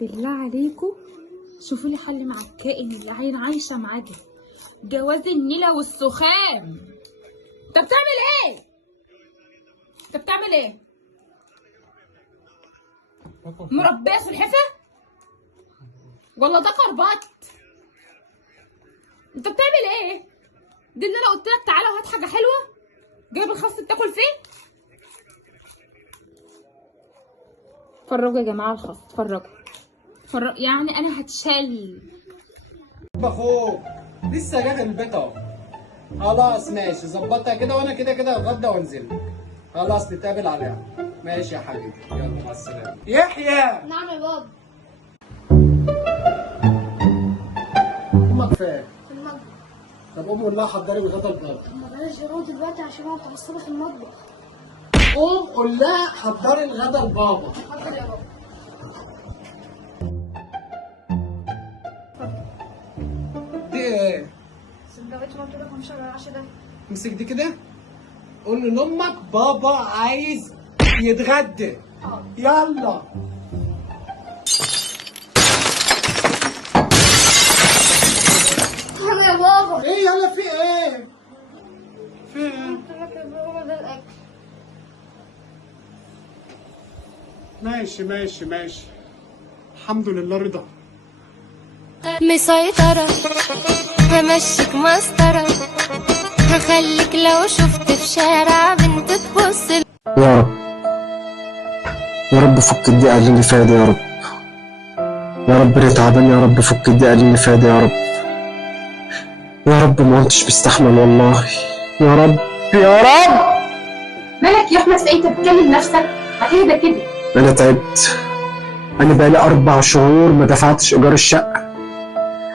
بالله عليكم شوفوا لي حل مع الكائن اللي عايشه معاه ده. جواز النيله والسخام. انت بتعمل ايه؟ انت بتعمل ايه؟ مربيه سلحفه ولا ده كربات؟ انت بتعمل ايه؟ دي اللي انا قلت لك تعالى وهات حاجه حلوه جايب الخس بتاكل فيه؟ اتفرجوا يا جماعه الخس، اتفرجوا يعني انا هتشل. اخوك لسه جاي البيت اهو. خلاص ماشي ظبطها كده، وانا كده كده هتغدى وانزل لك. خلاص نتقابل عليها. ماشي يا حبيبي، يلا مع السلامه. يحيى. نعم يا بابا. امك فين؟ في المطبخ. طب قوم قول لها حضري الغدا البارد. ما بلاش جرود دلوقتي عشان انا متعصبه في المطبخ. قوم قول لها حضري الغدا لبابا. حاضر يا بابا. دي ايه؟ سندوتش ما قلت لك مش على العشاء ده. امسك دي كده، قول لامك بابا عايز يتغدى. يلا. نعم يا بابا. ايه يلا في ايه؟ في ايه؟ قلت لك يا بابا ده الاكل. ماشي ماشي ماشي، الحمد لله رضا. مسيطرة همشيك مسطرة، هخليك لو شفت في شارع بنت تبص. يا رب يا رب فك الضيقة اللي فيها دي يا رب. يا رب انا تعبان، يا رب فك الضيقة اللي فيها دي يا رب. يا رب ما كنتش بستحمل والله. يا رب يا رب. مالك يا احمد؟ انت بتكلم نفسك؟ هتهدى كده. انا تعبت، انا بقالي 4 شهور ما دفعتش ايجار الشقة.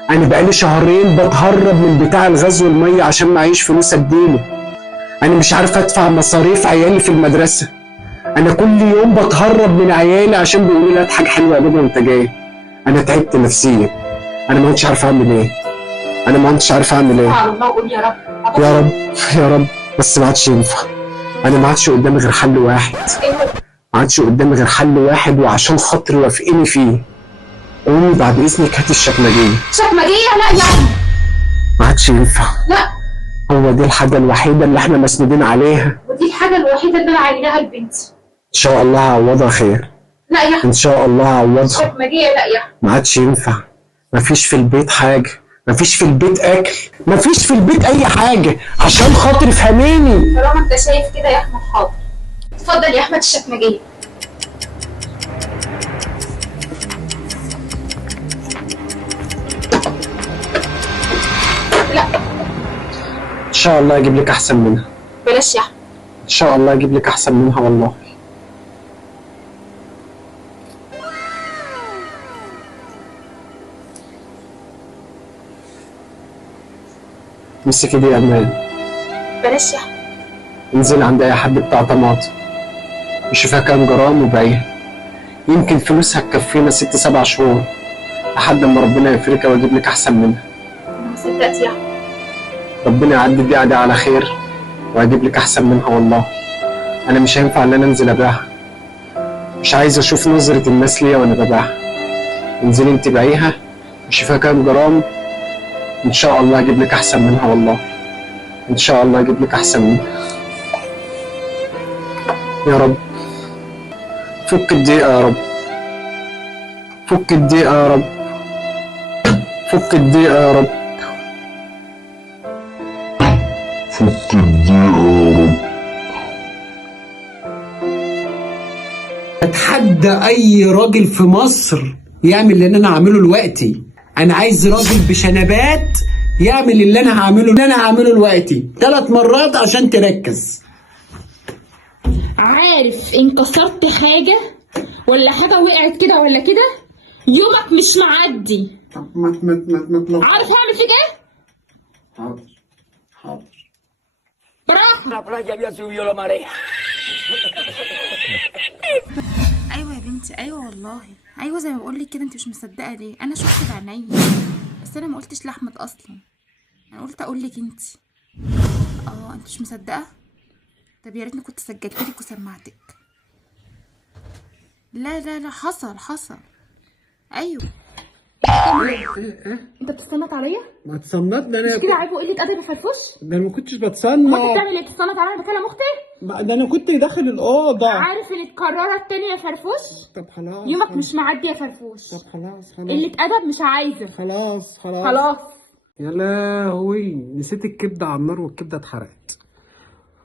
انا بقالي شهرين بتهرب من بتاع الغاز والمية عشان معيش فلوس اديله. انا مش عارف ادفع مصاريف عيالي في المدرسة. انا كل يوم بتهرب من عيالي عشان بيقولوا لي هات حاجة حلوة يا بابا وانت جاي. انا تعبت نفسيا، انا ما كنتش عارف اعمل ايه. انا ما كنتش عارف اعمل ايه. على الله وقول يا رب. يا رب يا رب، بس ما عادش ينفع. انا ما عادش قدامي غير حل واحد. ما عادش قدامي غير حل واحد، وعشان خاطري وافقني فيه قومي بعد اذنك هاتي الشكمجيه. شكمجيه؟ لا يا عم ما عادش ينفع. لا، هو دي الحاجه الوحيده اللي احنا مسنودين عليها. ودي الحاجه الوحيده اللي انا عايناها لبنتي. ان شاء الله هعوضها خير. لا يا ان شاء الله هعوضها. شكمجيه لا يا ما عادش ينفع. مفيش في البيت حاجه، مفيش في البيت اكل، مفيش في البيت اي حاجه. عشان خاطر افهميني. طالما انت شايف كده يا احمد حاضر. اتفضل يا احمد الشكمجيه. ان شاء الله اجيب لك احسن منها. بلاش يا احمد. ان شاء الله اجيب لك احسن منها والله. امسكي دي يا امان. بلاش يا احمد. انزلي عند اي حد بتاع طماطم وشوفها كام جرام وبيعيها. يمكن فلوسها تكفينا 6-7 شهور لحد ما ربنا يفرجها واجيب لك احسن منها. انا ما صدقت يا احمد. ربنا يعدي الدقيقة دي على خير وهجيب لك احسن منها والله. انا مش هينفع ان انا انزل ابيعها. مش عايز اشوف نظرة الناس ليا وانا ببيعها. انزلي انت بيعيها وشوفها كام جرام، ان شاء الله هجيب لك احسن منها والله. ان شاء الله هجيب لك احسن منها. يا رب فك الضيقة يا رب. فك الضيقة يا رب. فك الضيقة يا رب. فك الضيقة يا رب. اتحدى اي راجل في مصر يعمل اللي انا هعمله دلوقتي. انا عايز راجل بشنبات يعمل اللي انا هعمله دلوقتي 3 مرات عشان تركز. عارف ان كسرت حاجه ولا حاجه وقعت كده ولا كده يومك مش معدي. طب ما عارف هعمل فيك ايه؟ حاضر حاضر. براحه. ايوه يا بنتي، ايوه والله، ايوه زي ما بقول لك كده. انت مش مصدقه ليه؟ انا شفت بعينيا، بس انا ما قلتش لاحمد اصلا. انا قلت اقول لك انت. انت مش مصدقه؟ طب يا ريتني كنت سجلت لك وسمعتك. لا لا لا، حصل. ايوه. انت بتستنط عليا؟ ما تصنط ده مش كده انا. عيب وقله ادب يا فرفوش؟ ده انا ما كنتش هو انت بتصنط. بتعمل ايه؟ بتستنط عليا؟ انا بكلم اختي؟ ده انا كنت داخل الاوضه. عارف اللي اتكررت تاني يا فرفوش؟ طب خلاص. يومك مش معدي يا فرفوش. طب خلاص قله ادب مش عايزه. خلاص. خلاص. يا لهوي، نسيت الكبده على النار والكبده اتحرقت.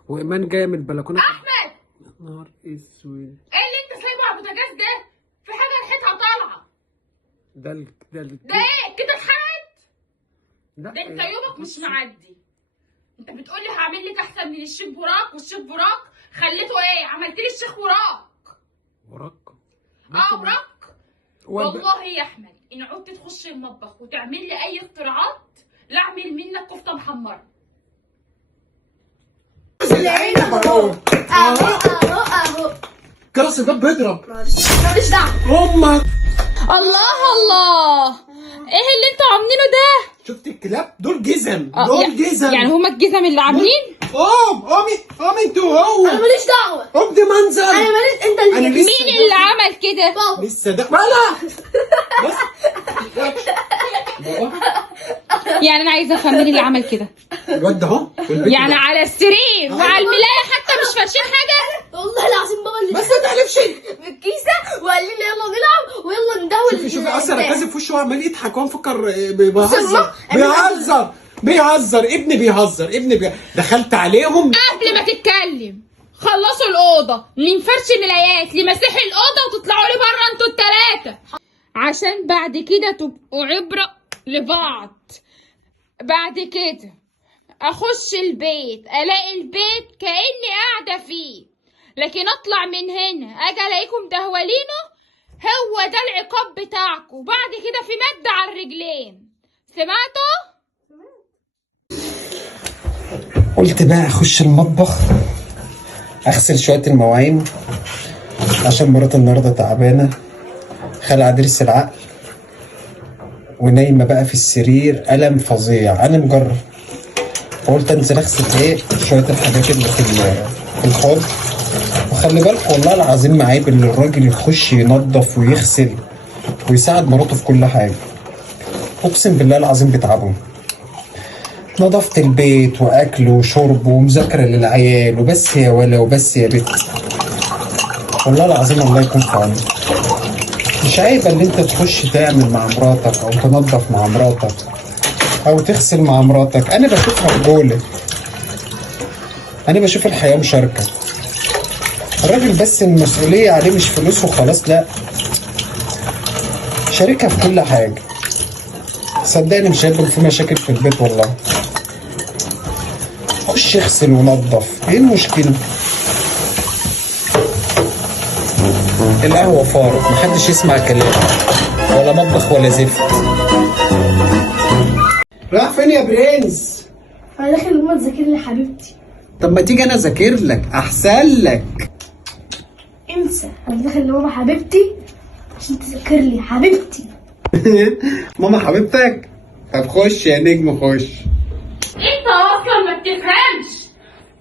وايمان جايه من البلكونه. احمد، يا نهار اسود. ايه اللي انت سايبه على البوتاجاز ده؟ في حاجه ريحتها طالعه. ده ده ايه كده اتحرقت؟ لا ده انت يومك مش معدي. انت بتقولي هعمل لك احسن من الشيخ براك، والشيخ براك خليته ايه؟ عملت لي الشيخ براك. وراك. والله يا احمد ان عدت تخش المطبخ وتعمل لي اي اختراعات لا اعمل منك كفته محمره. اهو كراسي ده بيضرب. ماليش دعوه. امك. الله ايه اللي انتوا عاملينه ده؟ شفت الكلاب دول جزم. دول جزم. يعني هما الجزم اللي عاملين؟ قومي انتوا وهو. انا ماليش دعوه. قوم دي منظر. انا ماليش. انت اللي انا لسه مين اللي عمل كده؟ بابا. لسه ده ولا بس. يعني انا عايزه افهم مين اللي عمل كده. الواد ده اهو والبنت يعني ده. على السرير مع الملايه حتى مش فارشين حاجه؟ والله العظيم بابا اللي بس ما تقلبش. في الكيسه وقال لنا يلا نلعب ويلا ندول. شوفي اصلا انا كاذب في وشه وعمال يضحك وانا مفكر بيهزر. ابني دخلت عليهم قبل ما تتكلم خلصوا الاوضه، اللي مفرش ملايات لمسيح الاوضه وتطلعوا لي بره انتوا التلاته، عشان بعد كده تبقوا عبره لبعض. بعد كده اخش البيت الاقي البيت كاني قاعده فيه، لكن اطلع من هنا اجي الاقيكم دهولينه. هو ده العقاب بتاعكم. بعد كده في مد على الرجلين. سمعتوا؟ قلت بقى اخش المطبخ اغسل شويه المواعين عشان مرات النهارده تعبانه خلع ضرس العقل ونايمه بقى في السرير الم فظيع. انا مجرب قلت انزل اغسل ايه شويه الحاجات اللي في الحوض. وخلي بالك والله العظيم عيب ان الراجل يخش ينظف ويغسل ويساعد مراته في كل حاجه. اقسم بالله العظيم بيتعبهم. نظفت البيت واكل وشرب ومذاكره للعيال وبس يا ولا وبس يا بنت. والله العظيم الله يكون في عونك. مش عيب ان انت تخش تعمل مع مراتك او تنظف مع مراتك او تغسل مع مراتك. انا بشوفها رجوله. انا بشوف الحياه مشاركه. الراجل بس المسؤوليه عليه مش فلوس وخلاص، لا، شاركها في كل حاجه. صدقني مش هيبقى في مشاكل في البيت والله. خش اغسل ونظف، ايه المشكله؟ القهوه فارغ، محدش يسمع كلام ولا مطبخ ولا زفت. رايح فين يا برنس؟ انا داخل ماما تذاكر لي حبيبتي. طب ما تيجي انا اذاكر لك احسن لك. انسى، انا داخل لماما حبيبتي عشان تذاكر لي حبيبتي. ماما حبيبتك؟ طب خش يا نجم خش. انت اصلا ما بتفهمش،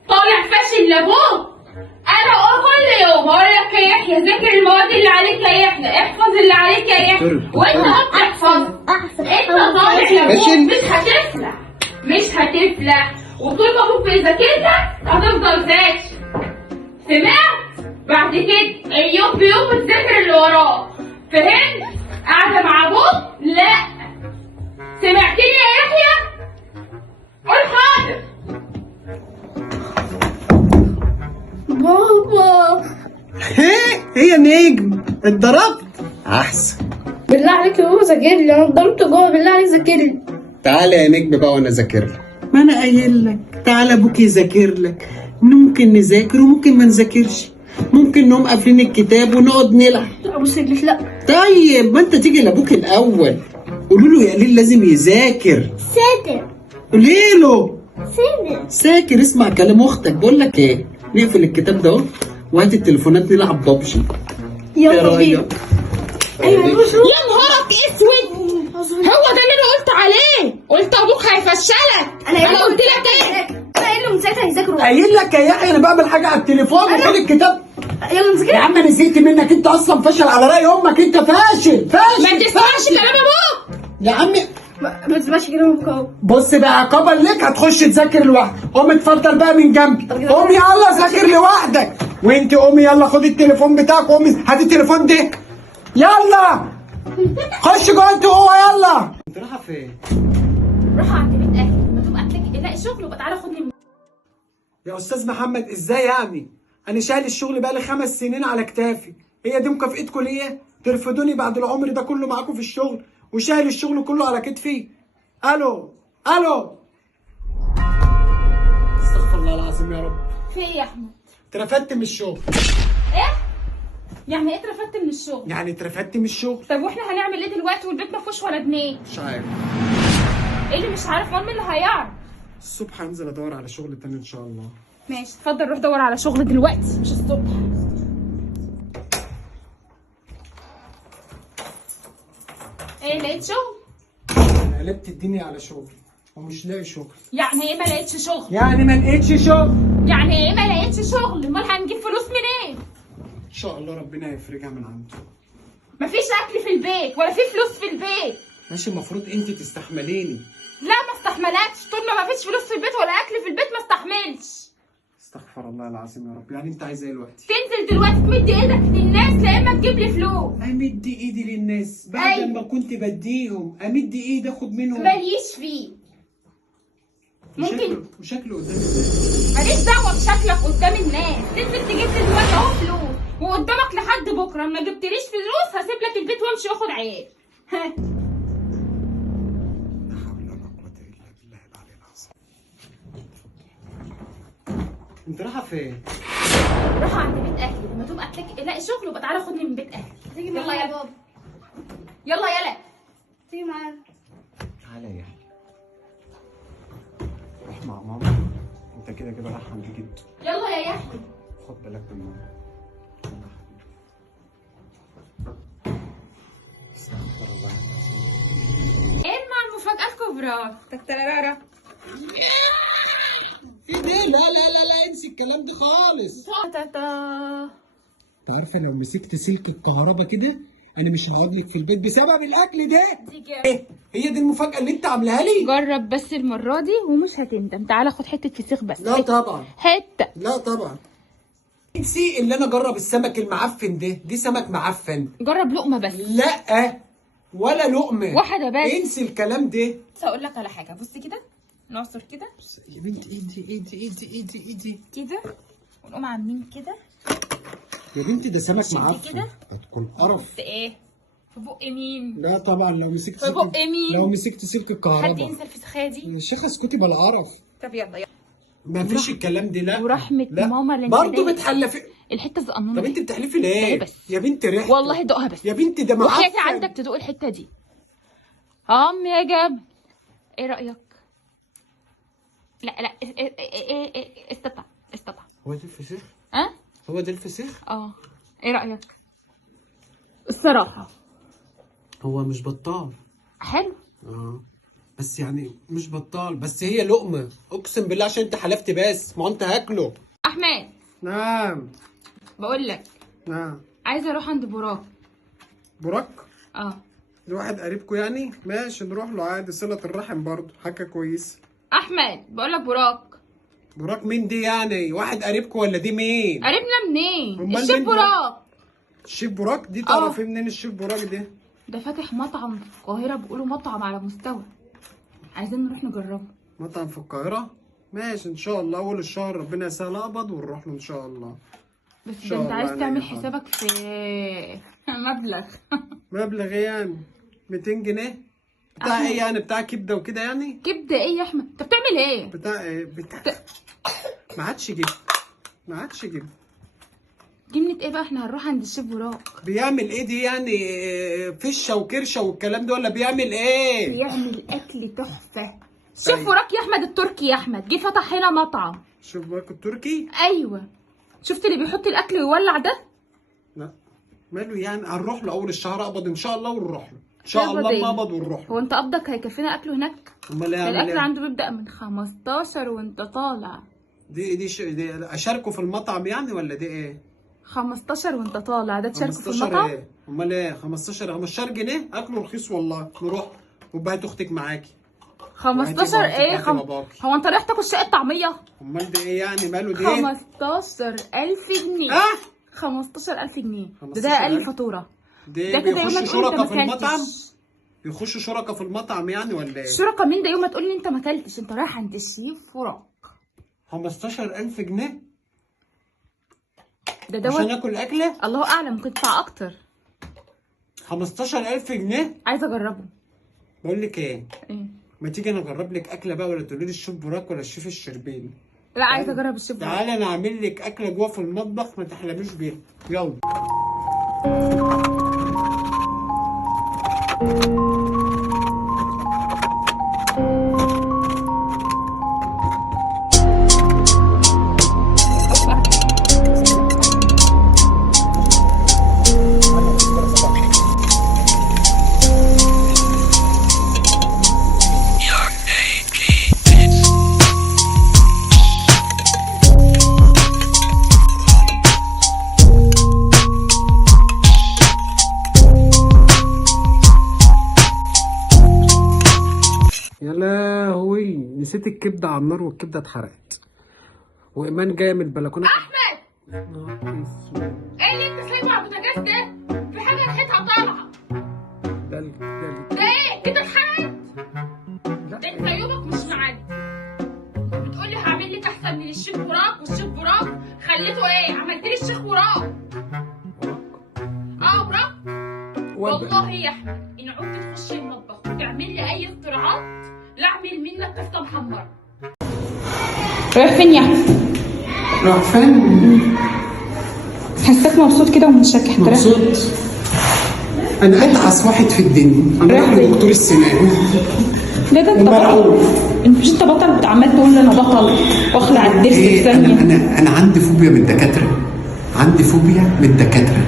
طالع فاشل لابوك. انا كل يوم اقول لك يا يحيى ذاكر المواد اللي عليك يا يحيى، احفظ اللي عليك يا يحيى، وانت ما بتحفظ. انت طالع لابوك مش هتفلح. وطول ما ابوك بيذاكر لك هتفضل ذاكر. سمعت؟ بعد كده يوم بيوم بتذاكر اللي وراه. فهمت؟ قاعده مع ابوك؟ لا. سمعتني يا يحيى؟ قول حاضر. بابا هي نجم اتضربت احسن. بالله عليك يا بابا ذاكر لي، انا ضربت جوه. بالله عليك ذاكر لي. تعالى يا نجم بقى وانا اذاكر لك. ما انا قايل لك تعالى ابوك يذاكر لك. ممكن نذاكر وممكن ما نذاكرش، ممكن نقوم قافلين الكتاب ونقعد نلعب. ابوس رجلك. لا طيب ما انت تيجي لابوك الاول قولوا له يا قليل لازم يذاكر. ساتر. قولي له ساتر. ساكر. اسمع كلام اختك. بقول لك ايه، نقفل الكتاب ده وهات التليفونات نلعب ببجي. يلا بينا. ايوه يا نهارك اسود، هو ده اللي انا قلت عليه. قلت ابوك هيفشلك. انا قلت لك ايه؟ انا قايل له من ساعتها هيذاكروا. قايل لك يا يحيى انا بعمل حاجه على التليفون وخد الكتاب. يلا نذاكر. يا عم انا زهقت منك، انت اصلا فاشل على راي امك، انت فاشل. ما تسمعش كلام ابوك. يا عمي ما تسمعش كلام ابوك اهو. بص بقى، عقابا لك هتخش تذاكر لوحدك. قوم اتفضل بقى من جنبي، قوم يلا ذاكر لوحدك. وانت قومي يلا خدي التليفون بتاعك، قومي هاتي التليفون ده يلا. خش جوه انت وهو يلا. انت رايحه فين؟ روح عند بيت اهلي، ما تبقى اكلك الاقي شغل وبقى تعالى خدني من. يا استاذ محمد ازاي يعني؟ انا شايل الشغل بقالي 5 سنين على كتافي، هي دي مكافئتكم ليا؟ ترفضوني بعد العمر ده كله معاكم في الشغل وشايل الشغل كله على كتفي؟ الو الو. استغفر الله العظيم يا رب. في ايه يا احمد؟ اترفدت من الشغل. ايه؟ يعني ايه اترفدت من الشغل؟ يعني اترفدت من الشغل. طب واحنا هنعمل ايه دلوقتي والبيت ما فيهوش ولا جنيه؟ مش عارف. ايه اللي مش عارف؟ مين اللي هيعرف؟ الصبح هنزل ادور على شغل تاني ان شاء الله. ماشي اتفضل روح دور على شغل دلوقتي مش الصبح. ايه لقيت شغل؟ انا قلبت الدنيا على شغل ومش لاقي شغل. يعني ايه ما لقيتش شغل؟ يعني ما لقيتش شغل. يعني ايه ما لقيتش شغل؟ امال هنجيب فلوس منين؟ ان شاء الله ربنا يفرجها من عنده. مفيش اكل في البيت ولا في فلوس في البيت. ماشي، المفروض انت تستحمليني. لا ما استحملكش، طول ما مفيش فلوس في البيت ولا اكل في البيت ما استحملش. استغفر الله العظيم يا رب. يعني انت عايزه ايه دلوقتي؟ تنزل دلوقتي تمد ايدك للناس لا اما تجيب لي فلوس. امد ايدي للناس بعد أيوة. ما كنت بديهم، امد ايدي اخد منهم. ماليش فيه. ممكن وشكله قدام الناس. ماليش دعوه بشكلك قدام الناس، تنزل تجيب لي دلوقتي اهو فلوس وقدامك لحد بكره، ما جبتليش فلوس هسيب لك البيت وامشي واخد عيال. ها لا حول ولا قوة الا بالله العلي العظيم. انت رايحه فين؟ روح عند بيت اهلي، لما تبقى الاقي شغل وبقى تعالى خدني من بيت اهلي. تيجي يلا معايا يا يا بابا. يلا يلا. تيجي معايا. تعالى يا احمد. روح مع ماما، انت كده كده رايح عند جد. يلا يا يحيى. خد بالك من ماما. يلا يا حبيبي. استغفر الله العظيم. ايه مع المفاجأة الكبرى؟ تترارارا. ايه ده؟ لا لا لا لا، انسي الكلام ده خالص. تاتا. انت عارفه لو مسكت سلك الكهرباء كده انا مش هقعد لك في البيت بسبب الاكل ده. دي جاي. ايه هي دي المفاجاه اللي انت عاملاها لي؟ جرب بس المرة دي ومش هتندم، تعالى خد حتة فسيخ بس. لا طبعا. حتة. لا طبعا. انسي اللي انا اجرب السمك المعفن ده، دي سمك معفن. جرب لقمة بس. لا ولا لقمه واحدة بس. انسي الكلام ده. بس هقول لك على حاجة، بص كده نعصر كده يا بنت ايدي كده ونقوم عاملين كده. يا بنتي ده سمك شد معفن كده. هتكون قرف. في ايه؟ في بق مين؟ لا طبعا لو مسكت في بق مين؟ لو مسكت سلك حد الكهرباء. ينسى الفسخية دي؟ يا شيخه اسكتي بلا قرف. طب يلا يلا. ما فيش الكلام ده. لا ورحمة لا. ماما اللي انت برضه دايما- بتحلفي. الحتة الزقنونة طب دي. انت بتحلفي ليه؟ بس. يا بنت ريحته. والله دوقها بس. يا بنت ده معفن. وحياتي عندك تدوق الحتة دي. يا جاب. ايه رأيك؟ لا استطع. هو ده الفسيخ؟ ها؟ هو ده الفسيخ؟ ايه رأيك؟ الصراحة هو مش بطال. حلو. بس يعني مش بطال، بس هي لقمة اقسم بالله عشان انت حلفت بس، ما هو انت هاكله. احمد نعم بقول لك نعم. عايزة اروح عند براك. براك؟ اه ده واحد قريبكم يعني؟ ماشي نروح له عادي، صلة الرحم برضه حاجة كويسة. احمد بقول لك براك. براك مين دي يعني؟ واحد قريبكم ولا دي مين؟ قريبنا منين؟ أمال الشيف مين ده؟ براك. الشيف براك دي تعرفي منين الشيف براك ده؟ ده فاتح مطعم في القاهرة، بيقولوا مطعم على مستوى، عايزين نروح نجربه. مطعم في القاهرة؟ ماشي ان شاء الله اول الشهر ربنا يسهل اقبض ونروح له ان شاء الله. بس شاء ده انت الله عايز يعني تعمل حاضر. حسابك في مبلغ. مبلغ ايه يعني؟ 200 جنيه؟ بتاع ايه يعني؟ بتاع كبده وكده يعني؟ كبده ايه يا احمد؟ انت بتعمل ايه؟ بتاع ايه؟ ما عادش جيب. ما عادش جيب. جبنة ايه بقى؟ احنا هنروح عند الشيف براك. بيعمل ايه دي يعني؟ فشه وكرشه والكلام ده ولا بيعمل ايه؟ بيعمل اكل تحفه. شيف براك يا احمد التركي، يا احمد جه فتح هنا مطعم. شوف براك التركي؟ ايوه شفت اللي بيحط الاكل ويولع ده؟ لا ماله يعني؟ هنروح له اول الشهر اقبض ان شاء الله ونروح له ان شاء يقبض الله. ايه؟ ما اقبض ونروح له. هو انت قبضك هيكفينا اكله هناك؟ امال ايه ده اعمل الاكل ايه؟ عنده بيبدأ من 15 وانت طالع. دي اشاركه في المطعم يعني ولا دي ايه؟ 15 وانت طالع ده تشاركوا في 15 المطعم؟ ايه؟ امال ايه 15 جنيه اكله رخيص والله. نروح وبهات اختك معاكي. 15 ايه؟ هو انت رايح تاكل شقه طعميه؟ امال ده ايه يعني ماله دي؟ 15,000 جنيه. 15,000 جنيه ده اقل فاتوره. ده كده يوم ما بيخشوا تقول انت شركاء في ما المطعم؟ اكلتش. بيخشوا شركاء في المطعم يعني ولا ايه؟ الشركاء مين ده يوم ما تقول لي انت ما اكلتش؟ انت رايح عند الشيف وراك 15,000 جنيه ده عشان اكل اكله؟ الله اعلم، ممكن تدفع اكتر. 15,000 جنيه؟ عايزه اجربه. بقول لك ايه؟ ايه؟ ما تيجي انا اجرب لك اكله بقى، ولا تقولي لي الشيف براك ولا الشيف الشربيني؟ لا عايزه اجرب الشيف براك. تعالى انا اعمل لك اكله جوه في المطبخ ما تحلميش بيها. يلا. يا لهوي نسيت الكبده على النار والكبده اتحرقت. وايمان جايه من البلكونه. احمد ايه اللي انت سايبه على البوتاجاز ده؟ في حاجه ريحتها طالعه. ده ايه كده اتحرقت؟ لا ده انت يومك مش معدي. بتقولي هعمل لك احسن من الشيف براك، والشيف براك خليته ايه؟ عملت لي الشيخ براك. براك. والله يا احمد ان عدت تخش المطبخ وتعمل لي اي اختراعات لا اعمل منك كفته محمره. رايح فين يا احمد؟ راح فين؟ حسيت مبسوط كده ومنشكح. مبسوط؟ انا اتعس واحد في الدنيا. انا رايح لدكتور السنان. لا ده انت بطل. انت مش انت بطل عمال تقول لي انا بطل واخلع الضرس في ثانيه. انا عندي فوبيا من الدكاتره. عندي فوبيا من الدكاتره.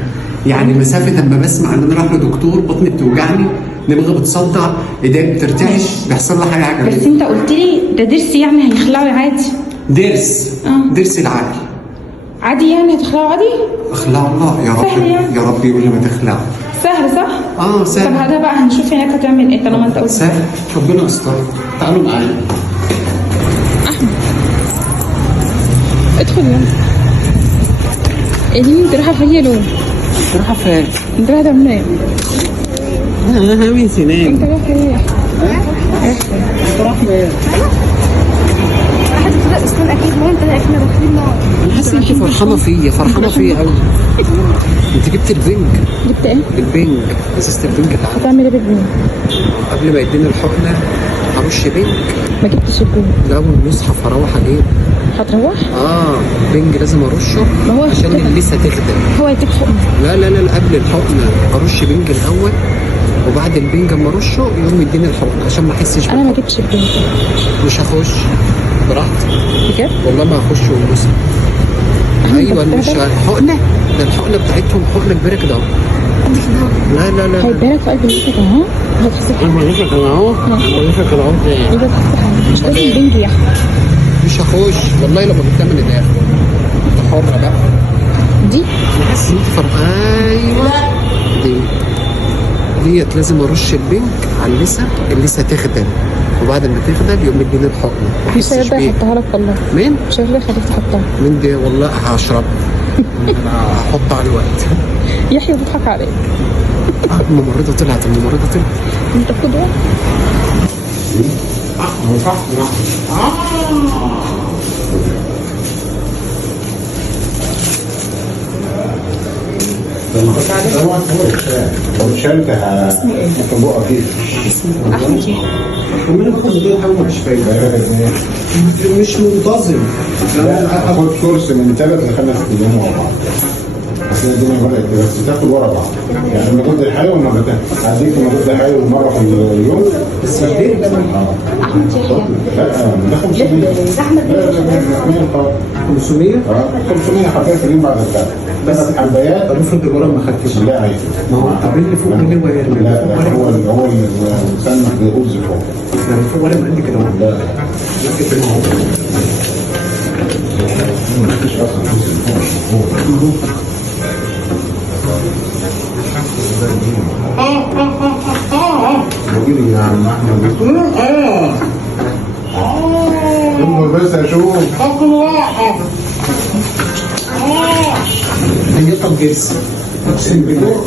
يعني مسافه اما بسمع ان انا رايح لدكتور بطني بتوجعني، دماغي بتصدع، ايديا بترتعش، بيحصل لي حاجه بس عجيبه. انت قلت لي ده ضرس يعني هيخلعه عادي. ضرس العقل. عادي يعني هتخلعه عادي؟ اخلع الله يا رب. سهل يعني. يا رب يقول لي ما تخلع. سهل صح؟ سهل. طب هذا بقى هنشوف هناك هتعمل ايه طالما انت قلت. سهل. ربنا يستر. تعالوا معايا. ادخل يلا. ايه انت رايحه فين يا لون؟ رايحه فين؟ انت رايحه تعمل ايه؟ انا هعمل سنان. انت رايح ايه؟ رايح فين؟ واحد كده اسكان اكيد ما انت احنا داخلين نار. انا حاسه انت فرحانه فيا قوي. انت جبت البنج. جبت ايه؟ البنج. ازازه البنج. تعالى. هتعمل ايه بالبنج؟ قبل ما يديني الحقنه هرش بنج. ما جبتش البنج. لا والمصحف هروح اجيب. هتروح؟ البنج لازم ارشه. ما هو عشان كده. اللسه تخدم. هو يديك حقنه. لا قبل الحقنه ارش بنج الاول، وبعد البنج اما ارشه يقوم يديني الحقنه عشان ما احسش. انا ما جبتش البنج. مش هخش براحتي. بجد؟ والله ما هخش وانبسط. ايوه مش حقنه. ده الحقنه بتاعتهم حقنه كبيره كده اهو. لا هيبارك في قلب الليسه اهو. هتحس بحاجه. اوريك كده اهو. اوريك كده اهو. ايه ده تحس بحاجه؟ مش لازم بنج يا احمد. مش هخش والله لما بتعمل ده. انت حره بقى. دي انا حاسس ان انت ايوه ديت لازم ارش البنج على اللسه تخدم، وبعد ما تخدم يقوم مديني الحقنه. مش هيرضى يحطها لك والله. مين؟ مش هيرضى يخليك تحطها. مين دي؟ والله هشرب. هحطها على الوقت. يحيى بيضحك عليك. الممرضه طلعت. انت قدوه. مش منتظم. خد كورس من 3 ل 5 ايام ورا بعض. بس الدنيا بدات بس تاخد ورا بعض. يعني المجهود الحيوي ومرتين. هديك المجهود الحيوي مره في اليوم. بس ليه ده؟ احمد يحيى. لا ده 500. احمد 500؟ 500 حبايه في اليوم بعد الغداء. بس حبايات. طب افرض الورق ما خدتش. لا عادي. ما هو طب اللي فوق اللي هو يرمي. لا هو المسمى بيغوز فوق. يعني فوق ورق قد كده اهو. لا كده اهو. مفيش اصلا جيلي يا عم احمد. انظر بس اشوف. هي طب جرس اقسم بالله.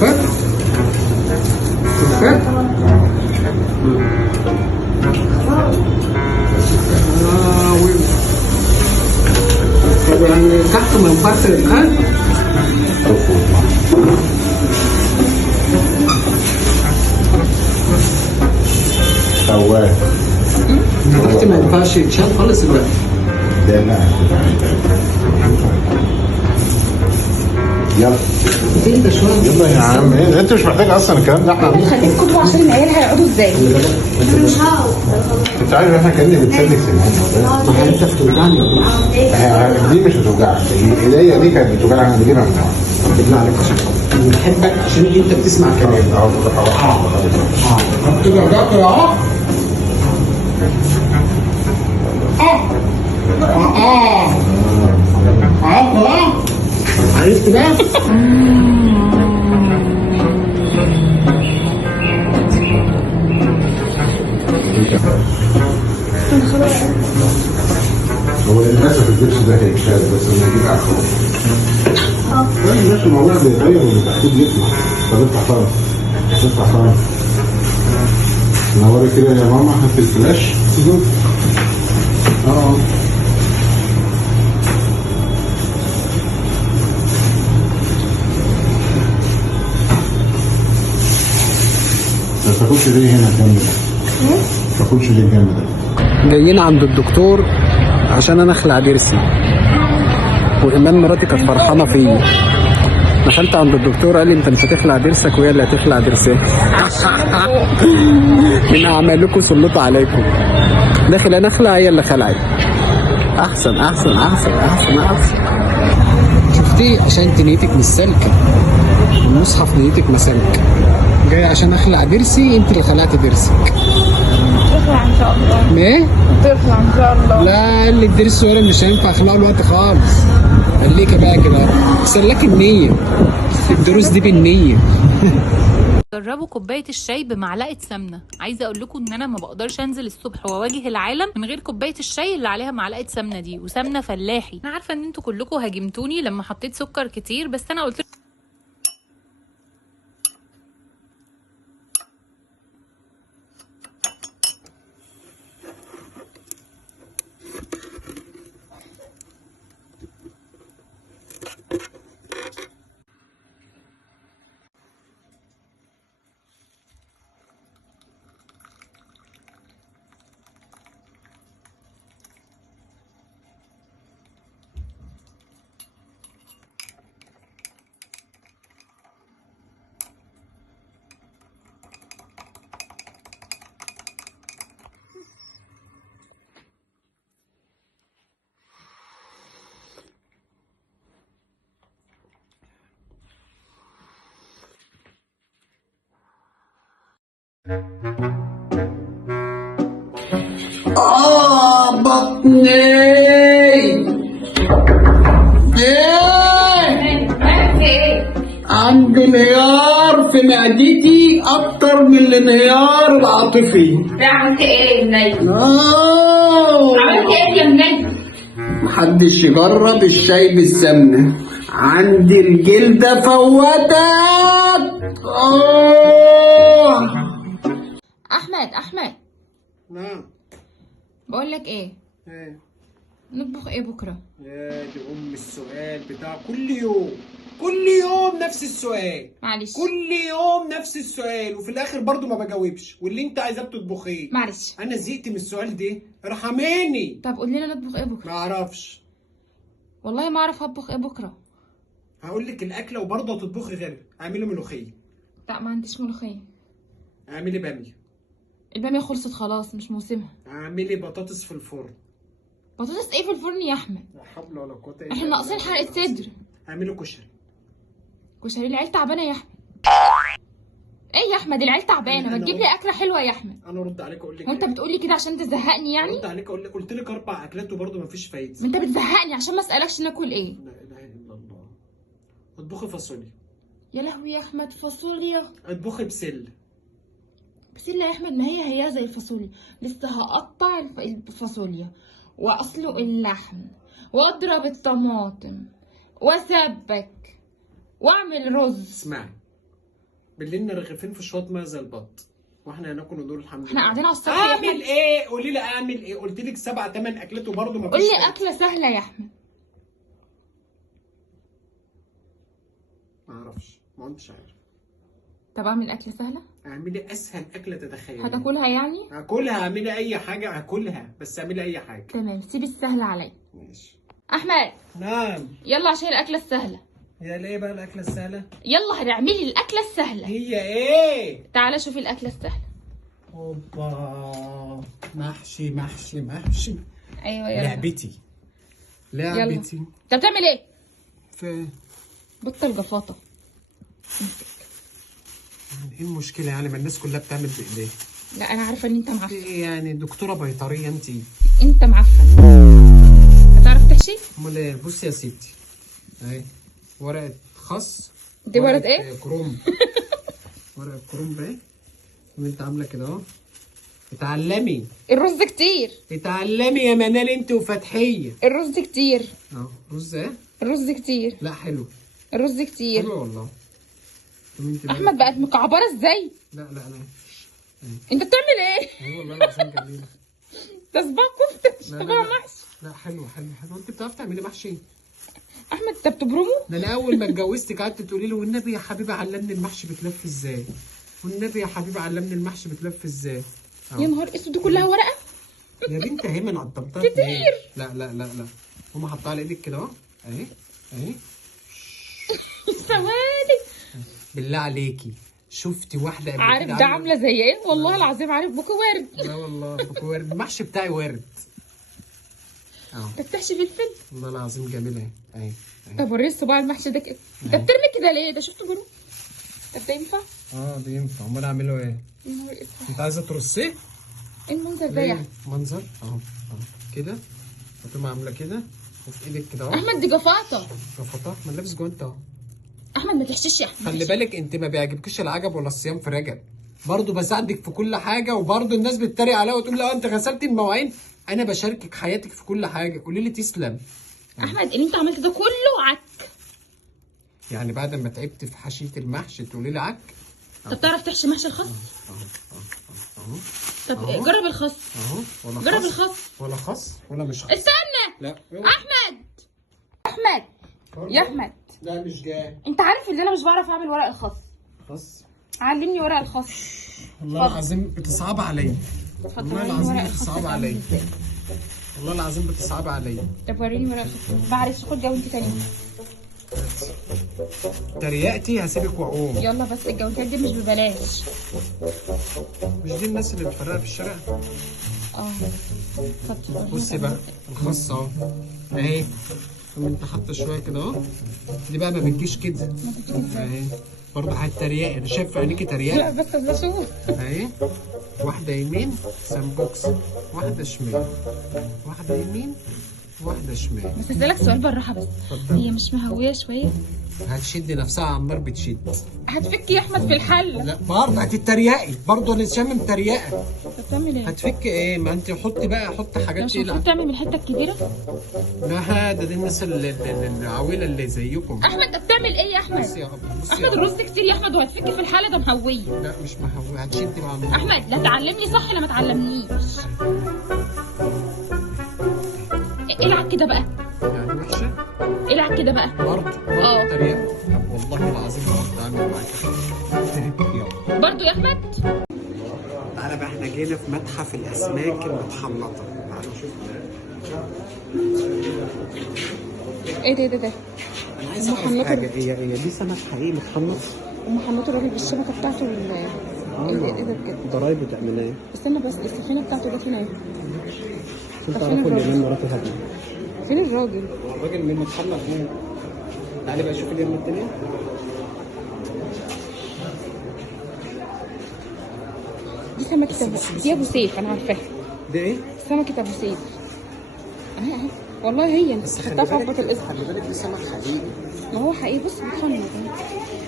فك فك. طب يعني تحت ما ينفعش الخل. سواق. تحت ما ينفعش يتشال خالص دلوقتي. لا لا يلا اهدى شويه. يلا يا عم، ايه انت مش محتاج اصلا الكلام ده، احنا خليك كتب عشان العيال هيقعدوا ازاي؟ مش هقعد. انت عارف احنا كأني بتسلك سنان. ما هي انت بتوجعني دي مش هتوجعك، ايديا دي كانت بتوجعني، انا بجيبها من ورا. بالله عليك عشان انا بحبك عشان انت بتسمع كلامي. تقدر اهو. عرفت بقى؟ هو للاسف الجبس ده هيتشال بس لما يجيب اخره. طيب ماشي، ما هو واحد يغير واللي تحتيه يطلع. طب اطلع خالص، اطلع خالص. نوري كده يا ماما، هات الفلاش. ما تاكلش ليه هنا الجنب ده؟ ما تاكلش ليه الجنب ده؟ جايين عند الدكتور عشان انا اخلع ضرسي، وايمان مراتي كانت فرحانه فيا. دخلت عند الدكتور قال لي انت مش هتخلع ضرسك وهي اللي هتخلع ضرسها. من اعمالكم سلطوا عليكم. داخل انا اخلع هي اللي خلعت. احسن احسن احسن احسن احسن. شفتي عشان انت نيتك مش سالكه، المصحف نيتك مسالكه. جاي عشان اخلع ضرسي، انت اللي خلعت ضرسك. تخلع ان شاء الله. ايه؟ تخلع ان شاء الله. لا اللي الضرس ولا مش هينفع اخلعه الوقت خالص. خليكي بقى كده، سلك النية، الدروس دي بالنية. جربوا كوبايه الشاي بمعلقه سمنه. عايزه اقول لكم ان انا ما بقدرش انزل الصبح واواجه العالم من غير كوبايه الشاي اللي عليها معلقه سمنه دي، وسمنه فلاحي. انا عارفه ان انتوا كلكم هاجمتوني لما حطيت سكر كتير، بس انا قلت بطني. عندي انهيار في معدتي اكتر من الانهيار العاطفي. عملت ايه يا منيل؟ آه. عملت ايه يا منيل؟ محدش يجرب الشاي بالسمنة، عندي الجلدة فوتت. احمد نعم. بقول لك ايه، ايه نطبخ ايه بكره؟ يا دي السؤال بتاع كل يوم، كل يوم نفس السؤال، معلش كل يوم نفس السؤال، وفي الاخر برضو ما بجاوبش. واللي انت عايزاه بتطبخيه. معلش. انا زهقت من السؤال ده، ارحميني. طب قول لنا نطبخ ايه بكره؟ ما اعرفش. والله ما اعرف اطبخ ايه بكره. هقول لك الاكله وبرضه هتطبخي غيرها. اعملي ملوخيه. لا ما عنديش ملوخيه. اعملي باميه. الباميه خلصت خلاص مش موسمها. اعملي بطاطس في الفرن. بطاطس ايه في الفرن يا احمد؟ لا حول ولا قوه الا بالله. احنا ناقصين حرقه صدر. اعملي كشري. كشري؟ العيال تعبانه يا احمد. ايه يا احمد العيال تعبانه، ما تجيب لي اكله حلوه يا احمد. انا ارد عليك اقول لك وانت بتقولي كده عشان تزهقني يعني؟ ارد عليك اقول لك، قلت لك 4 اكلات وبرضه ما فيش فايده. ما انت بتزهقني عشان ما اسالكش ناكل ايه. لا اله الا الله. اطبخي فاصوليا. يا لهوي يا احمد، فاصوليا؟ اطبخي بسله. بسلة يا احمد، ما هي زي الفاصوليا. لسه هقطع الفاصوليا واسلق اللحم واضرب الطماطم واسبك واعمل رز. اسمعي، بالليل رغيفين في شويه ميه زي البط واحنا هناكل ندور الحمد لله. احنا قاعدين على السطح يا اعمل احمد. ايه؟ قولي لي اعمل ايه؟ قلت لك 7 8 اكلات وبرضه ما قول فيش. لي اكله سهله يا احمد. ما اعرفش، ما انتش عارف. طب اعمل اكله سهله. اعملي اسهل اكله تتخيليها. هتاكلها يعني؟ هاكلها. اعملي اي حاجه هاكلها، بس اعملي اي حاجه. تمام، سيب السهل عليا. ماشي. احمد نعم. يلا عشان الاكله السهله. هي ليه بقى الاكله السهله؟ يلا هنعملي الاكله السهله. هي ايه؟ تعالى شوفي الاكله السهله. اوبا، محشي محشي محشي. ايوه يلا. لعبتي لعبتي. انت بتعمل ايه؟ في بطل جفاطه. ايه المشكله يعني؟ ما الناس كلها بتعمل بايديها. لا انا عارفه ان انت معفن. ايه يعني دكتوره بيطريه انت؟ انت معفن. هتعرف تحشي؟ امال ايه؟ بصي يا ستي اهي ورقه خس. دي ورقه ايه؟ كروم. ورقه كروم اهي. وانت عامله كده اهو. اتعلمي. الرز كتير. اتعلمي يا منال انت وفتحيه. الرز كتير. اهو رز ايه؟ الرز كتير. لا حلو. الرز كتير. حلو والله. احمد بقت مكعبره ازاي؟ لا لا لا. انت بتعمل ايه؟ اي والله العظيم جميله. ده صباع كفته مش لا، لا، صباع لا. محشي. لا حلو حلو حلو. انت بتعرفي تعملي محشي؟ احمد انت بتبرمه؟ ده انا اول ما اتجوزتك قعدت تقولي لي والنبي يا حبيبي علمني المحشي بتلف ازاي، والنبي يا حبيبي علمني المحشي بتلف ازاي. يا نهار اسود، دي كلها ورقه؟ يا بنت اهي من قطمتها كتير. لا لا لا لا. قومي حطها على ايدك كده اهو. اهي اهي. ثواني. بالله عليكي شفتي واحده قبل عارف كده ده عامله زي ايه؟ والله العظيم عارف بوكو ورد. لا والله بكو ورد. المحشي بتاعي ورد. اهو. انت بتحشي فلفل؟ والله العظيم جميله اهي اهي. طب وريني الصباع المحشي ده كده. انت بترمي كده ليه؟ ده شفت برو؟ طب ده ينفع؟ ده ينفع. امال اعمله ايه؟ يا نهار اسود، انت عايزه ترصيه؟ ايه المنظر ده يا احمد؟ منظر اهو كده. هتقوم عامله كده وفي ايدك كده اهو. احمد دي جفاطه. رفضتها ما لابس جوه انت اهو. احمد ما تحشيش يا احمد. خلي بالك انت ما بيعجبكش العجب ولا الصيام في رجب. برضه بساعدك في كل حاجه، وبرضه الناس بتتريق عليا وتقول لا انت غسلت المواعين. انا بشاركك حياتك في كل حاجه. قولي لي تسلم. احمد اللي انت عملته ده كله عك. يعني بعد ما تعبت في حشيه المحشي تقولي لي عك؟ طب تعرف تحشي محشي الخس؟ اهو طب أهو. جرب الخس. اهو. ولا جرب خس الخس. ولا خس ولا مش خس. استنى. لا احمد احمد يا احمد، لا مش جاي. انت عارف ان انا مش بعرف اعمل ورق الخس. خس. علمني ورق الخس. والله العظيم بتصعب عليا. اتفضل والله وريني العظيم ورق الخس بتصعب بتعمل عليا. ازاي. والله العظيم بتصعب عليا. طب وريني ورق الخس. معلش خد جوانتي تاني. تريقتي هسيبك واقوم. يلا بس الجوانتات دي مش ببلاش. مش دي الناس اللي بتفرقها في الشارع؟ اه اتفضل. بصي بقى الخاص اهو اهي. انت حاطه شويه كده اهو. دي بقى ما بتجيش كده اهي. برضه هتريقي. انا شايف في عينيكي لا تريقه بس بشوف. اهي. واحده يمين سمبوكس، واحده شمال، واحده يمين، واحده شمال. بس اسالك سؤال بالراحه بس. اتفضل. هي مش مهويه شويه؟ هتشد نفسها على النار بتشد. هتفك يا احمد في الحل. لا برضه هتتريقي. برضه انا شامم تريقه. انت بتعمل ايه؟ هتفك ايه؟ ما انت حطي بقى حطي انت حاجات مش تقيله. المفروض تعمل من الحته الكبيره؟ لا دي الناس العويله اللي زيكم. احمد انت بتعمل ايه يا احمد؟ بصي يا رب. بصي احمد يا رب. الرز كتير يا احمد وهتفك في الحاله، ده مهويه. لا مش مهوي. هتشدي مع النار. احمد لا تعلمني صح لا ما تعلمنيش. العب كده بقى. يعني وحشه؟ العب كده بقى. برضه تريقه. طب والله العظيم ما هعمل معاك. يلا. برضو يا احمد. تعالى بقى احنا جينا في متحف الاسماك المتحنطه. تعالوا نشوف. ايه ده؟ انا عايز اعرف حاجه. هي دي سمك حقيقي متحنط؟ هم حنطوا الراجل بالشبكه بتاعته ايه ده بجد؟ ضرايب بتعمل ايه؟ استنى بس السفينه بتاعته ده فينا ايه؟ انت فين تعرفوا الراجل؟ اليمين مراتي هدي. فين الراجل؟ الراجل من متحنط هنا. تعالي بقى شوف اليمين التانية. دي سمكه دي ابو سيف، انا عارفاها. ده ايه؟ سمكه ابو سيف اهي اهي. والله هي انت بس حطها في خلي عقبة بالك الاسم. خلي بالك ده سمك حقيقي. ما هو حقيقي. بص بتخنق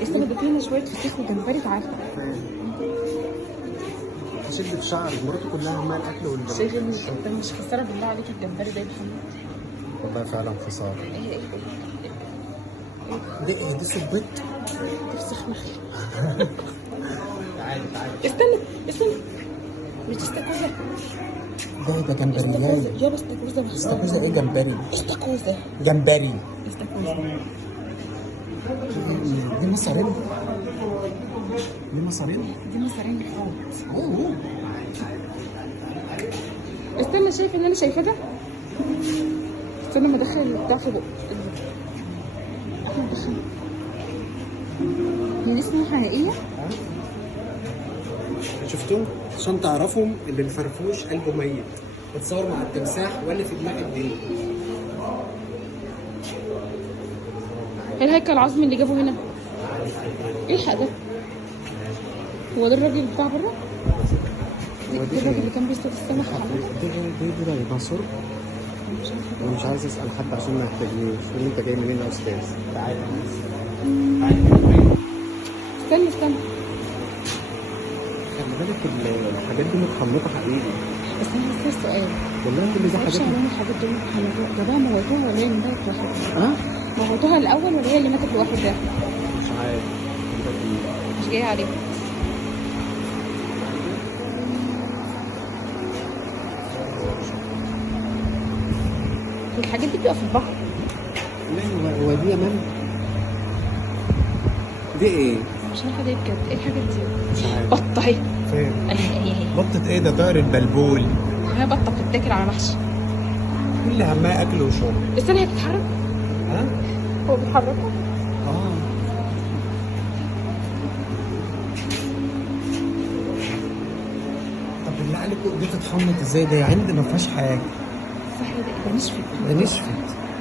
لسه بدك لنا شويه فسيخ وجمبري. تعالى شد في شعري، مراته كلها عمال الاكل والجمال. شايف انت مش خساره بالله عليك الجمبري ده بخنق. والله فعلا خساره. دي صبيت فسيخ مخلي. استنى مش استاكوزا. ده جمبري. يا استاكوزا. استاكوزا ايه جمبري؟ استاكوزا. جمبري. استاكوزا. دي مصارين. دي مصارين. دي مصارين حوت. اوه. استنى شايف اللي انا شايفاه ده؟ استنى ما ادخل البتاع في بقى. هي اسمها حقيقيه؟ شفتهم؟ عشان تعرفهم اللي الفرفوش قلبه ميت. بتصور مع التمساح ولا في دماغ الدنيا. ايه الهيكل العظمي اللي جابه هنا؟ ايه الحق ده؟ هو ده الراجل بتاع بره؟ ده الراجل اللي كان بيصطاد السمك. دي ديناصور. انا مش عايز اسال حد عشان ما يحتاجنيش. يقول انت جاي منين يا استاذ؟ تعالى. استنى خلي بالك الحاجات دي متحمقه حقيقي. بس انا بس سؤال. والله كل ده معرفش حاجات. عليهم الحاجات دي متحمقه. ده بقى موتوها ولا هي اللي ماتت لوحدها؟ ها؟ موتوها الاول ولا هي اللي ماتت لوحدها؟ مش عارف. مش جايه عليها. الحاجات دي بتبقى في البحر. لا هو دي يا مان. دي ايه؟ مش عارفه دي بجد. ايه الحاجات دي؟ مش عارف. بطه اهي. فين؟ اهي. بطة ايه ده؟ طائر البلبول. هي بطه بتتاكل على محشي. كل همها اكل وشرب. استنى هي بتتحرك؟ ها؟ هو بيحركها؟ طب بالله عليكم دي تتحمط ازاي؟ ده عند ما فيهاش حاجه. صح ده نشفت. ده نشفت.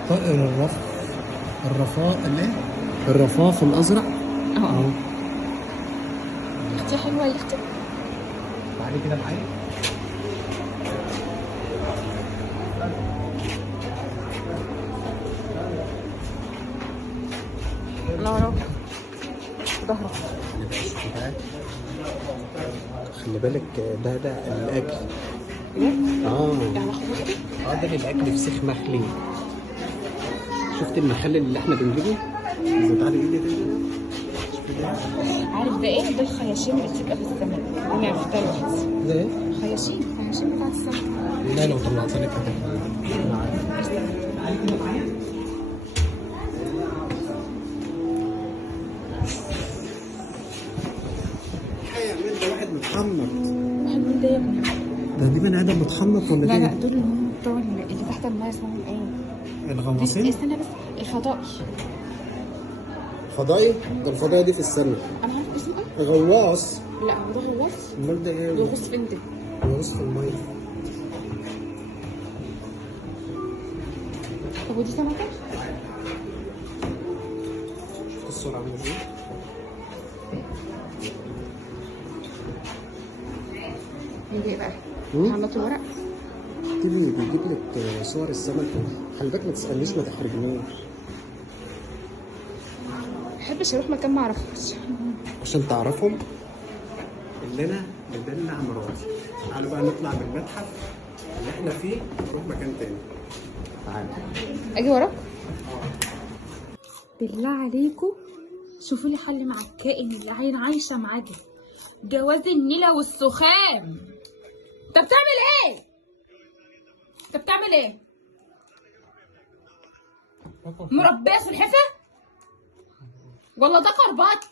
طائر الرفاف الازرق. اه اختي حلوه يا اختي. تعالي كده معايا. الله وراك. ظهرك. خلي بالك ده الاكل. يعني اخد واحده. ده الاكل فسيخ مخلي. شفت المخلل اللي احنا بنجيبه؟ تعالي ايدي كده. عارف ده ايه؟ ده الخياشيم اللي بتبقى في السمك. انا عرفتها دلوقتي. ده ايه؟ خياشيم بتاعت السمك. لا لو طلعت لك هتبقى. ده واحد متحمط. واحد من ده ياكل. دي بني ادم متحمط ولا لا ايه؟ دول اللي هم بتوع اللي تحت الماء اسمهم ايه؟ الغواصين؟ استنى بس. الفضائي. فضائي؟ ده الفضائي دي في السماء. انا عارف اسمه ايه؟ غواص. لا هو ده غواص. امال ده ايه؟ بيغوص فين ده؟ غواص في الميه. طب ودي سمكه؟ شوف الصورة عاملة ازاي؟ هي ايه بقى؟ مم؟ محمد الورق. تيجي بيجيب لك صور السمك. خلي بالك ما تسألنيش، ما تحرجنيش. محبش اروح مكان ما اعرفوش. عشان تعرفهم اللي انا بدلع مراتي. تعالوا بقى نطلع من المتحف اللي احنا فيه نروح مكان تاني. تعالوا. اجي وراك. بالله عليكم شوفوا لي حل مع الكائن اللي عايشه معاه ده. جواز النيله والسخام. انت بتعمل ايه؟ انت بتعمل ايه؟ مربيه سلحفه؟ ولا ده كربات؟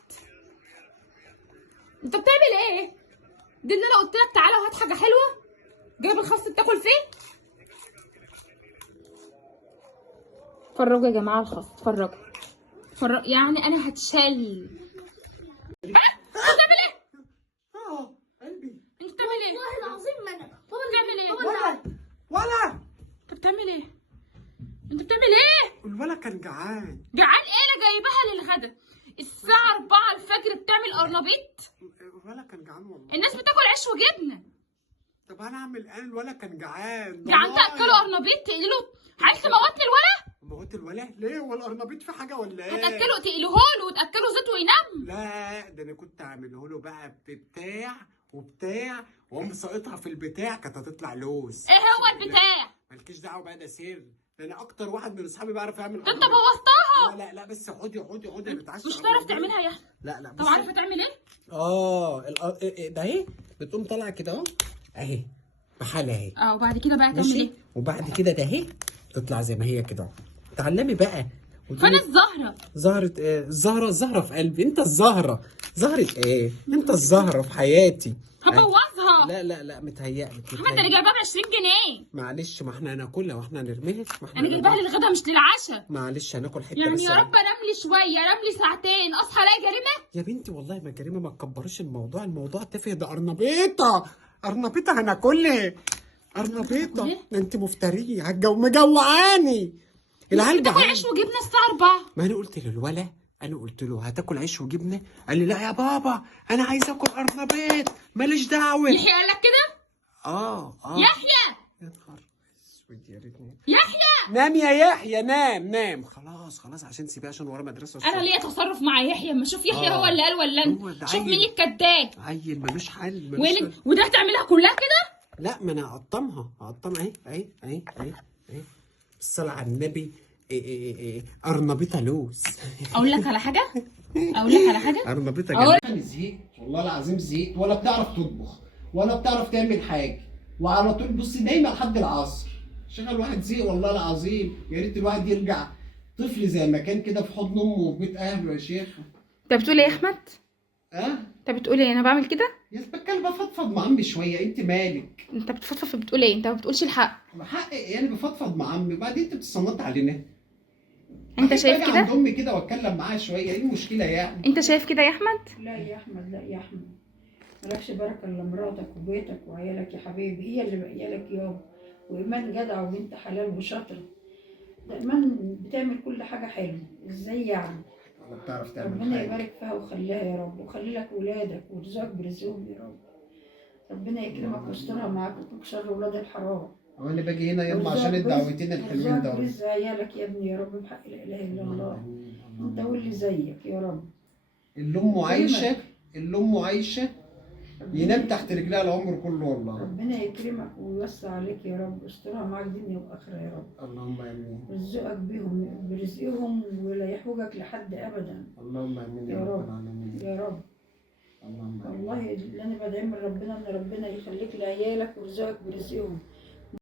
انت بتعمل ايه؟ دي اللي انا قلت لك تعالى وهات حاجه حلوه؟ جايب الخس تاكل فين؟ فرجوا يا جماعه الخس. فرجوا. يعني انا هتشل. انت بتعمل ايه؟ قلبي. انت بتعمل ايه؟ والله العظيم ما انا. بتعمل ايه؟ ولا انت بتعمل ايه؟ انت بتعمل ايه؟ الولا كان جعان. جعان ايه؟ انا جايباها للغدا الساعة 4 الفجر بتعمل قرنبيط؟ الولا كان جعان والله. الناس بتاكل عيش وجبنة. طب انا اعمل ايه؟ الولد كان جعان. جعان تاكله قرنبيط تقلله؟ عايز تموت لي الولد؟ موت الولد ليه؟ هو القرنبيط في حاجه ولا ايه؟ هتاكله تقليه له وتاكله زيت وينام؟ لا ده انا كنت اعمله له بقى بتاع وبتاع واقوم ساقطها في البتاع، كانت هتطلع لوز. ايه هو البتاع؟ مالكيش دعوه بقى، ده سر. ده انا اكتر واحد من اصحابي بعرف يعمل ده انت بوظتها. لا لا بس خدي نتعشى. مش هتعرف تعملها يا اخي. لا طب عارفه تعمل ايه؟ ده اهي بتقوم طالعه كده اهو، اهي بحالها اهي. وبعد كده بقى تعمل ماشي، ايه؟ وبعد كده ده اهي تطلع زي ما هي كده اهو. اتعلمي بقى. فين الزهره؟ زهرة ايه؟ الزهرة في قلبي. انت الزهرة. زهرة ايه؟ انت الزهرة في حياتي. هبوظها. لا متهيألك. محمد انا جايباها ب 20 جنيه. معلش، ما احنا هناكلها واحنا هنرميها. انا جايباها للغدا مش للعشاء. معلش هناكل حته يعني بس. يا رب انام لي شويه، انام لي ساعتين، اصحى الاقي جريمه. يا بنتي والله ما جريمه، ما تكبريش الموضوع تافه. ده قرنبيطه هناكلها. قرنبيطه. انت مفتريه مجوعاني. العيال بتاكل عيش وجبنه الساعه 4. ما انا قلت للولا، انا قلت له هتاكل عيش وجبنه، قال لي لا يا بابا انا عايز اكل قرنبيط ماليش دعوه. يحيى قال لك كده؟ يحيى يا نهار اسود يا ريتني. يحيى نام يا يحيى، نام. خلاص عشان سيبيه، عشان وراه مدرسه الصبح. انا ليا تصرف مع يحيى، اما اشوف يحيى هو اللي قال ولا هو انت. ده شوف عيل. مين الكداب. عيل ملوش حل. وده هتعملها كلها كده؟ لا ما انا هقطمها اهي. الصلاة على النبي. قرنبيطه لوز. اقول لك على حاجه؟ قرنبيطه جميله. انا زهقت والله العظيم، زهقت. ولا بتعرف تطبخ ولا بتعرف تعمل حاجه، وعلى طول بصي نايمه لحد العصر. شغل واحد زهق والله العظيم. يا ريت الواحد يرجع طفل زي ما كان كده في حضن امه وفي بيت اهله يا شيخ. انت بتقول ايه يا احمد؟ انت بتقول ايه؟ انا بعمل كده؟ يا بتكلم بفضفض مع عمي شويه، انت مالك؟ انت بتفضفض بتقول ايه؟ انت ما بتقولش الحق. حق يعني بفضفض مع عمي، وبعدين انت بتصنط علينا. انت شايف كده؟ عند امي كده واتكلم معاها شويه، ايه المشكله يعني؟ انت شايف كده يا احمد؟ لا يا احمد مالكش بركه الا مراتك وبيتك وعيالك يا حبيبي، هي اللي باقيه لك يابا. وايمان جدع وبنت حلال وشاطره. ده ايمان بتعمل كل حاجه حلوه، ازاي يعني؟ بتعرف تعمل ربنا حاجة. يبارك فيها وخليها يا رب، وخلي لك ولادك ويرزقك برزقهم يا رب. ربنا يكرمك ويسترها معاك ويكون شر ولاد الحرام. هو انا باجي هنا يما عشان الدعوتين الحلوين دول. ورزق عيالك يا ابني يا رب بحق لا اله الا الله. انت واللي زيك يا رب. اللي امه عايشه ينام تحت رجلها العمر كله والله. ربنا يكرمك ويوسع عليك يا رب، واسترها معاك دنيا واخره يا رب. اللهم امين. ويرزقك بهم برزقهم ولا يحوجك لحد ابدا. اللهم امين يا رب العالمين. يا رب. اللهم امين. والله اللي انا بدعي من ربنا ان ربنا يخليك لعيالك ويرزقك برزقهم.